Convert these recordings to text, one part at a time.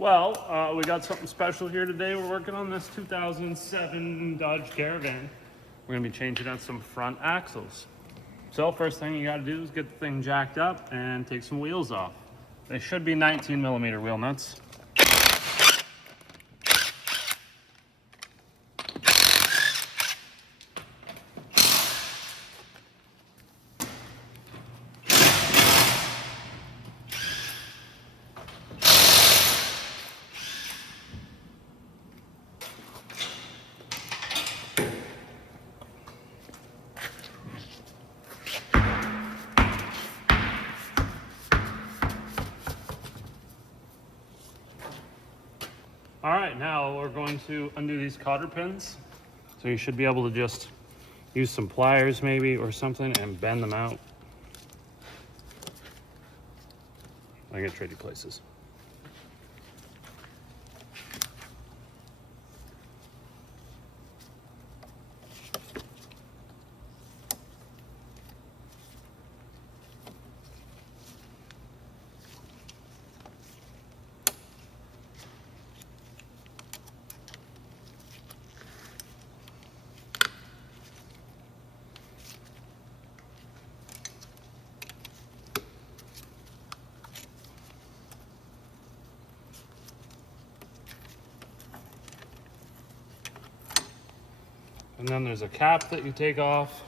We got something special here today. We're working on this 2007 Dodge Caravan. We're gonna be changing out some front axles. So first thing you gotta do is get the thing jacked up and take some wheels off. They should be 19mm wheel nuts. All right, now we're going to undo these cotter pins. So you should be able to just use some pliers maybe or something and bend them out. I get tricky places. And then there's a cap that you take off.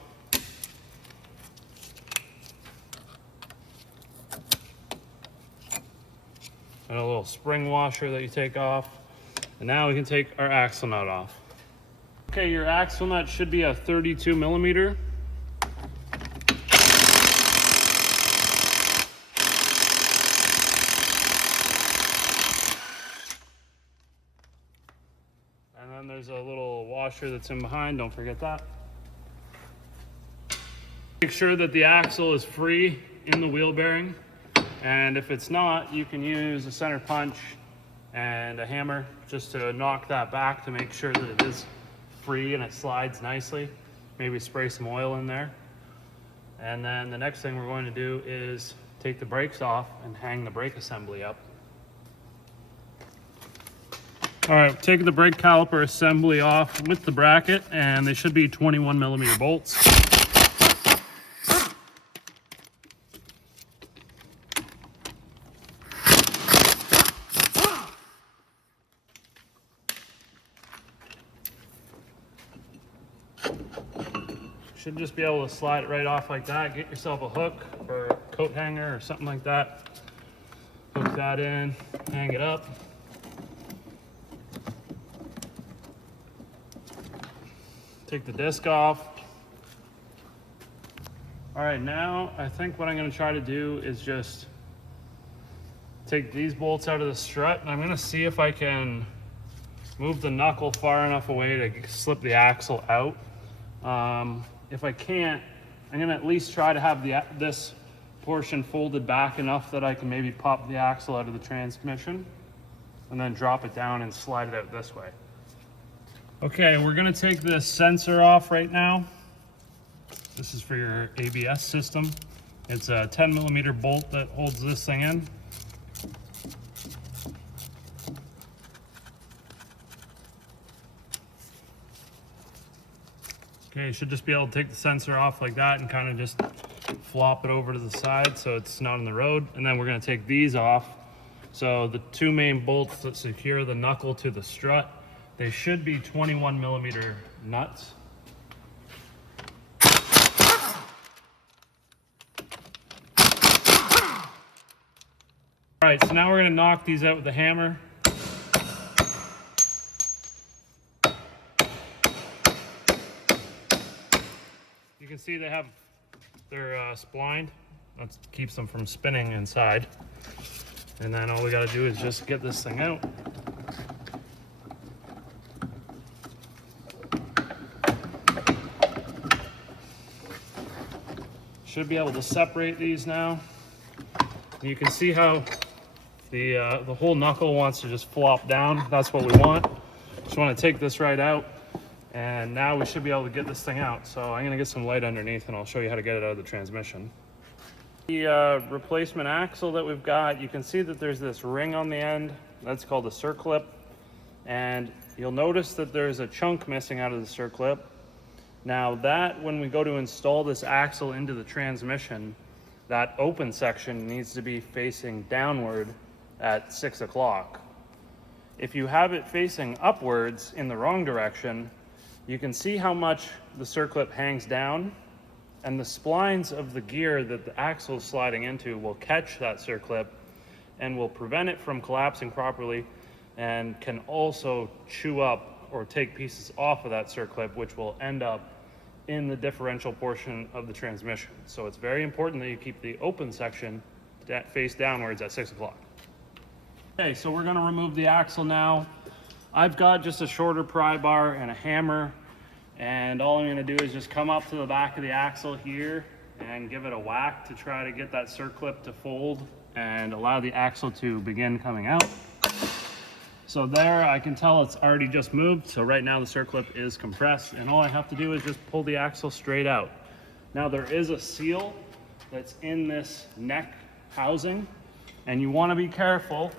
And a little spring washer that you take off. And now we can take our axle nut off. Okay, your axle nut should be a 32mm. And then there's a little washer that's in behind, don't forget that. Make sure that the axle is free in the wheel bearing. And if it's not, you can use a center punch and a hammer just to knock that back to make sure that it is free and it slides nicely. Maybe spray some oil in there. And then the next thing we're going to do is take the brakes off and hang the brake assembly up. All right, taking the brake caliper assembly off with the bracket, and they should be 21mm bolts. Should just be able to slide it right off like that. Get yourself a hook or a coat hanger or something like that. Hook that in, hang it up. Take the disc off. All right, now I think what I'm gonna try to do is just take these bolts out of the strut, and I'm gonna see if I can move the knuckle far enough away to slip the axle out. If I can't, I'm gonna at least try to have this portion folded back enough that I can maybe pop the axle out of the transmission and then drop it down and slide it out this way. Okay, we're gonna take this sensor off right now. This is for your ABS system. It's a 10mm bolt that holds this thing in. Okay, you should just be able to take the sensor off like that and kind of just flop it over to the side so it's not on the road. And then we're gonna take these off. So the two main bolts that secure the knuckle to the strut, they should be 21mm nuts. All right, so now we're gonna knock these out with a hammer. You can see they have their spline. That keeps them from spinning inside. And then all we gotta do is just get this thing out. Should be able to separate these now. And you can see how the whole knuckle wants to just flop down. That's what we want. Just want to take this right out, and now we should be able to get this thing out. So I'm gonna get some light underneath and I'll show you how to get it out of the transmission. The replacement axle that we've got, you can see that there's this ring on the end That's called a circlip. And you'll notice that there's a chunk missing out of the circlip. Now that, when we go to install this axle into the transmission, that open section needs to be facing downward at 6 o'clock. If you have it facing upwards in the wrong direction, you can see how much the circlip hangs down, and the splines of the gear that the axle is sliding into will catch that circlip and will prevent it from collapsing properly, and can also chew up or take pieces off of that circlip, which will end up in the differential portion of the transmission. So it's very important that you keep the open section face downwards at 6 o'clock. Okay, so we're gonna remove the axle now. I've got just a shorter pry bar and a hammer, and all I'm gonna do is just come up to the back of the axle here and give it a whack to try to get that circlip to fold and allow the axle to begin coming out. So there, I can tell it's already just moved. So right now the circlip is compressed, and all I have to do is just pull the axle straight out. Now there is a seal that's in this neck housing, and you want to be careful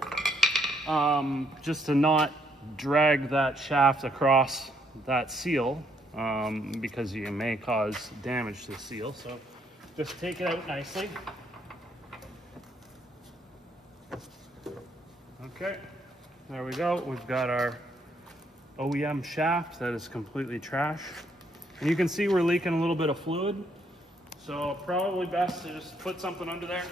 just to not drag that shaft across that seal, because you may cause damage to the seal. So just take it out nicely. Okay. There we go. We've got our OEM shaft that is completely trash. And you can see we're leaking a little bit of fluid. So probably best to just put something under there.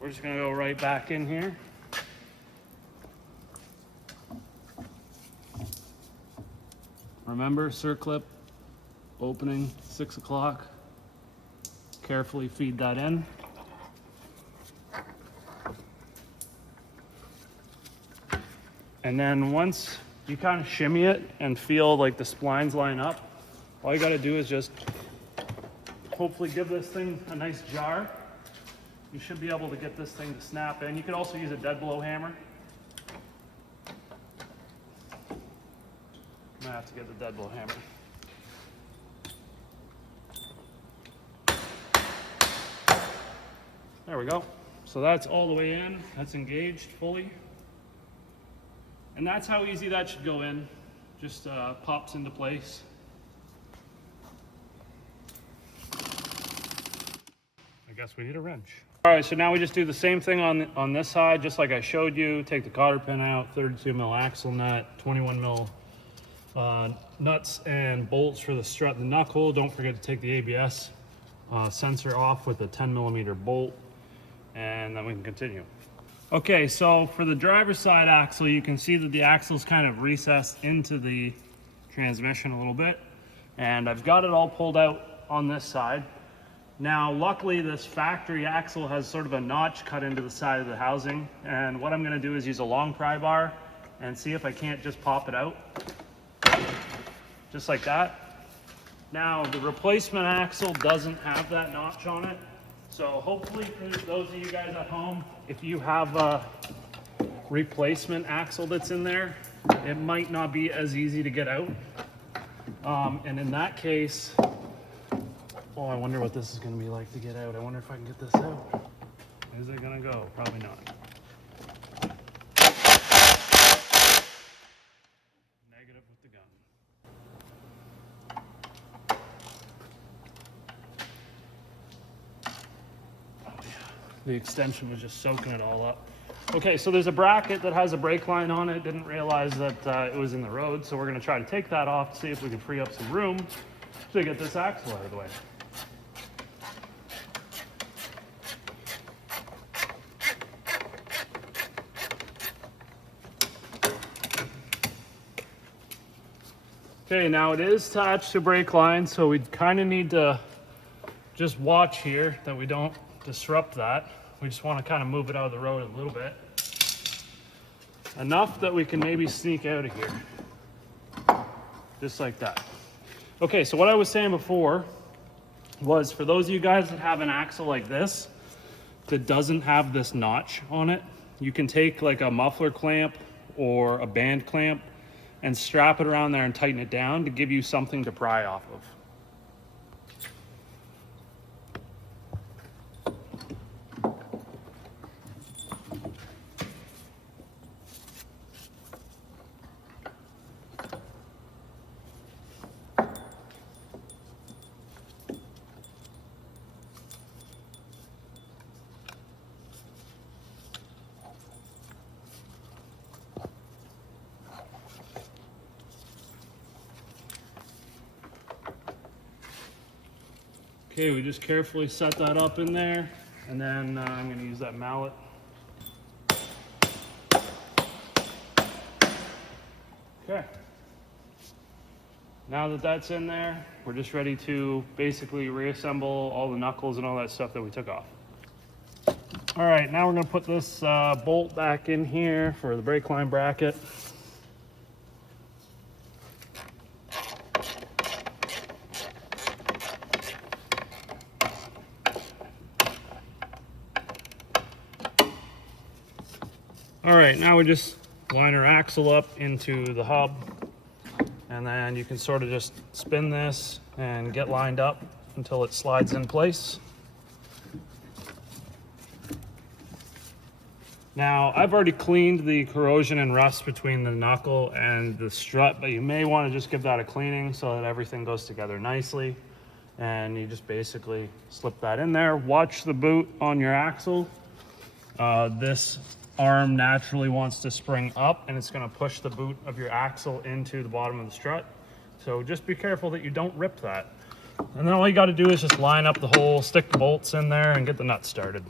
We're just gonna go right back in here. Remember, circlip opening 6 o'clock. Carefully feed that in. And then once you kind of shimmy it and feel like the splines line up, all you got to do is just hopefully give this thing a nice jar. You should be able to get this thing to snap in. You could also use a dead blow hammer. I'm gonna have to get the dead blow hammer. There we go. So that's all the way in. That's engaged fully. And that's how easy that should go in. Just pops into place. I guess we need a wrench. All right, so now we just do the same thing on this side, just like I showed you. Take the cotter pin out, 32 mil axle nut, 21 mil nuts and bolts for the strut and the knuckle. Don't forget to take the ABS sensor off with a 10 millimeter bolt, and then we can continue. Okay, so for the driver's side axle, you can see that the axle is kind of recessed into the transmission a little bit, and I've got it all pulled out on this side. Now, luckily, this factory axle has sort of a notch cut into the side of the housing, and what I'm gonna do is use a long pry bar and see if I can't just pop it out, just like that. Now, the replacement axle doesn't have that notch on it, so hopefully for those of you guys at home, if you have a replacement axle that's in there, it might not be as easy to get out. And in that case, oh, I wonder what this is going to be like to get out. I wonder if I can get this out. Is it going to go? Probably not. Negative with the gun. The extension was just soaking it all up. Okay, so there's a bracket that has a brake line on it. Didn't realize that it was in the road, so we're gonna try to take that off to see if we can free up some room to get this axle out of the way. Okay, now it is attached to brake line, so we kind of need to just watch here that we don't disrupt that. We just want to kind of move it out of the road a little bit. Enough that we can maybe sneak out of here. Just like that. Okay, so what I was saying before was, for those of you guys that have an axle like this that doesn't have this notch on it, you can take like a muffler clamp or a band clamp and strap it around there and tighten it down to give you something to pry off of. Okay, we just carefully set that up in there, and then I'm going to use that mallet. Okay. Now that that's in there, we're just ready to basically reassemble all the knuckles and all that stuff that we took off. All right, now we're going to put this bolt back in here for the brake line bracket. All right, now we just line our axle up into the hub, and then you can sort of just spin this and get lined up until it slides in place. Now, I've already cleaned the corrosion and rust between the knuckle and the strut, but you may want to just give that a cleaning so that everything goes together nicely. And you just basically slip that in there. Watch the boot on your axle. This arm naturally wants to spring up, and it's going to push the boot of your axle into the bottom of the strut. So just be careful that you don't rip that. And then all you got to do is just line up the hole, stick the bolts in there, and get the nuts started.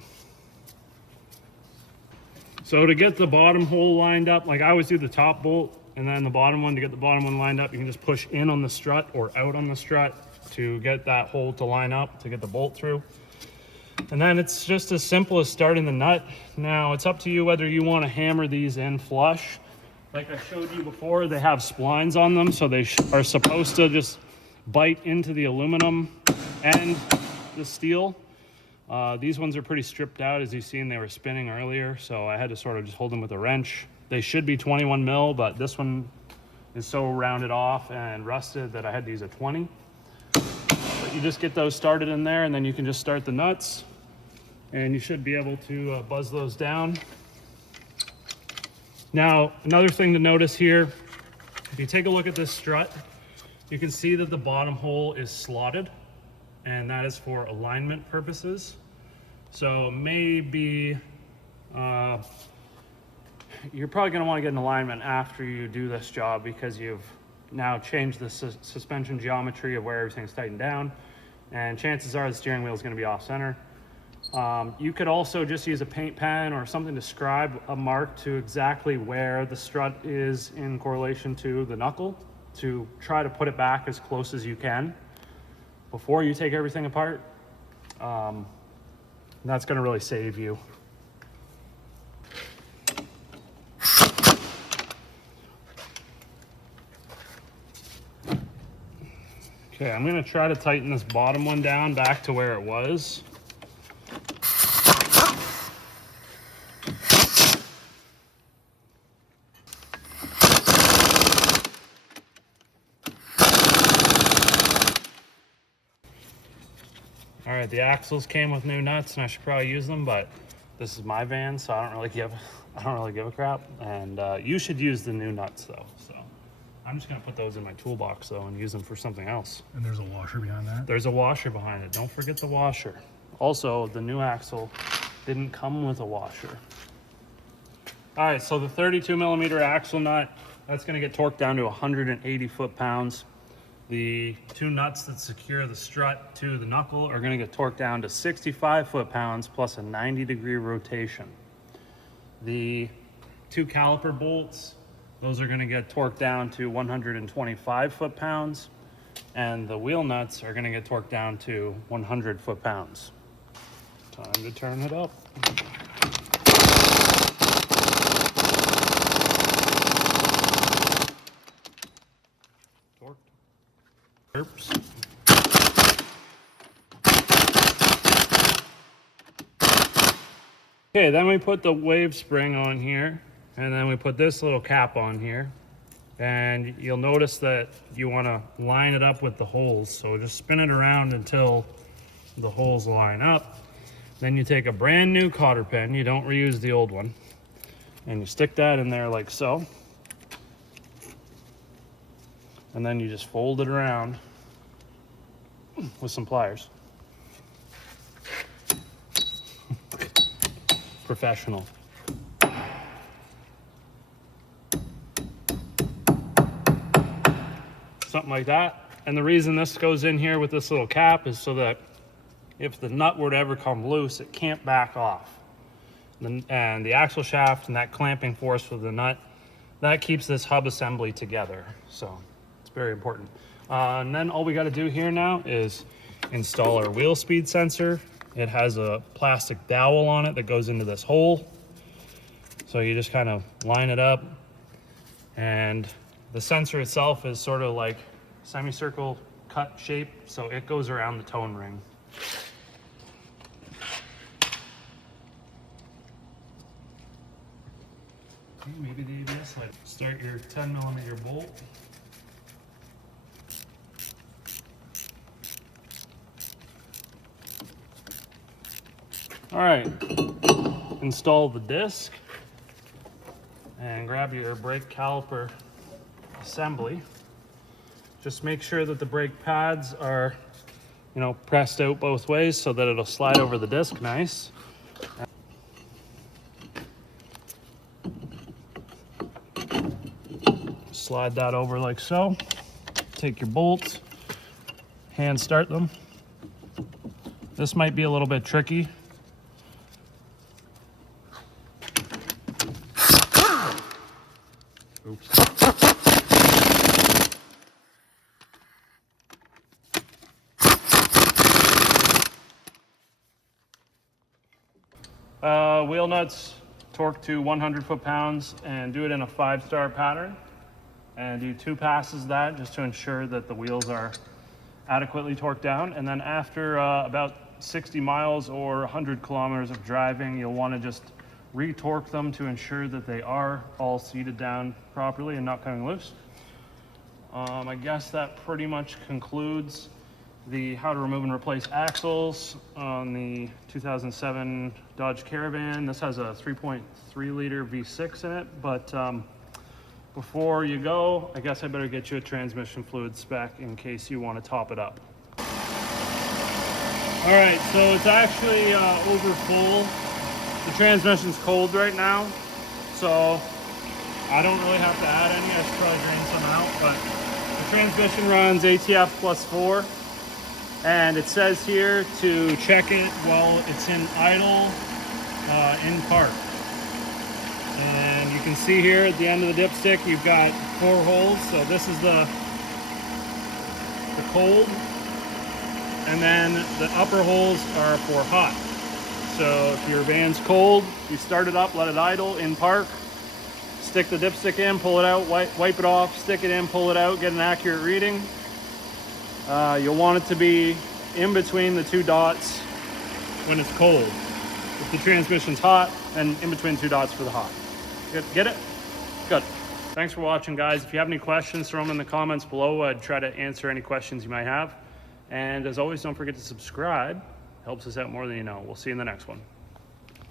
So to get the bottom hole lined up, like I always do the top bolt and then the bottom one. To get the bottom one lined up, you can just push in on the strut or out on the strut to get that hole to line up, to get the bolt through. And then it's just as simple as starting the nut. Now it's up to you whether you want to hammer these in flush. Like I showed you before, they have splines on them, so they are supposed to just bite into the aluminum and the steel. These ones are pretty stripped out, as you've seen. They were spinning earlier, so I had to sort of just hold them with a wrench. They should be 21 mil, but this one is so rounded off and rusted that I had to use a 20. But you just get those started in there, and then you can just start the nuts, and you should be able to buzz those down. Now, another thing to notice here, if you take a look at this strut, you can see that the bottom hole is slotted, and that is for alignment purposes. So maybe you're probably going to want to get an alignment after you do this job, because you've now changed the suspension geometry of where everything's tightened down, and chances are the steering wheel is going to be off center. You could also just use a paint pen or something to scribe a mark to exactly where the strut is in correlation to the knuckle, to try to put it back as close as you can before you take everything apart. That's going to really save you. Okay, I'm going to try to tighten this bottom one down back to where it was. All right, the axles came with new nuts, and I should probably use them, but this is my van, so I don't really give a crap. And you should use the new nuts though. So I'm just gonna put those in my toolbox though and use them for something else. And there's a washer behind that? There's a washer behind it. Don't forget the washer. Also, the new axle didn't come with a washer. All right, so the 32 millimeter axle nut, that's gonna get torqued down to 180 foot-pounds. The two nuts that secure the strut to the knuckle are going to get torqued down to 65 foot-pounds plus a 90-degree rotation. The two caliper bolts, those are going to get torqued down to 125 foot-pounds, and the wheel nuts are going to get torqued down to 100 foot-pounds. Time to turn it up. Oops. Okay, then we put the wave spring on here, and then we put this little cap on here, and you'll notice that you want to line it up with the holes. So just spin it around until the holes line up. Then you take a brand new cotter pen, you don't reuse the old one, and you stick that in there like so. And then you just fold it around with some pliers. Professional. Something like that. And the reason this goes in here with this little cap is so that if the nut were to ever come loose, it can't back off. And the axle shaft and that clamping force for the nut, that keeps this hub assembly together. So it's very important. And then all we got to do here now is install our wheel speed sensor. It has a plastic dowel on it that goes into this hole. So you just kind of line it up, and the sensor itself is sort of like semicircle cut shape, so it goes around the tone ring. Maybe the ABS light. Start your 10mm bolt. All right, install the disc and grab your brake caliper assembly. Just make sure that the brake pads are, pressed out both ways so that it'll slide over the disc nice. Slide that over like so. Take your bolts, hand start them. This might be a little bit tricky. Oops. Wheel nuts torque to 100 foot-pounds and do it in a 5-star pattern. And do 2 passes of that just to ensure that the wheels are adequately torqued down. And then after about 60 miles or 100 kilometers of driving, you'll want to just re-torque them to ensure that they are all seated down properly and not coming loose. I guess that pretty much concludes the how to remove and replace axles on the 2007 Dodge Caravan. This has a 3.3 liter V6 in it, but before you go, I guess I better get you a transmission fluid spec in case you want to top it up. All right, so it's actually over full. The transmission's cold right now, so I don't really have to add any. I should probably drain some out, but the transmission runs ATF +4, and it says here to check it while it's in idle in park. And you can see here at the end of the dipstick, you've got 4 holes. So this is the cold, and then the upper holes are for hot. So if your van's cold, you start it up, let it idle in park, stick the dipstick in, pull it out, wipe it off, stick it in, pull it out, get an accurate reading. You'll want it to be in between the 2 dots when it's cold. If the transmission's hot, then in between 2 dots for the hot. Get it? Good. Thanks for watching, guys. If you have any questions, throw them in the comments below. I'd try to answer any questions you might have. And as always, don't forget to subscribe. Helps us out more than you know. We'll see you in the next one.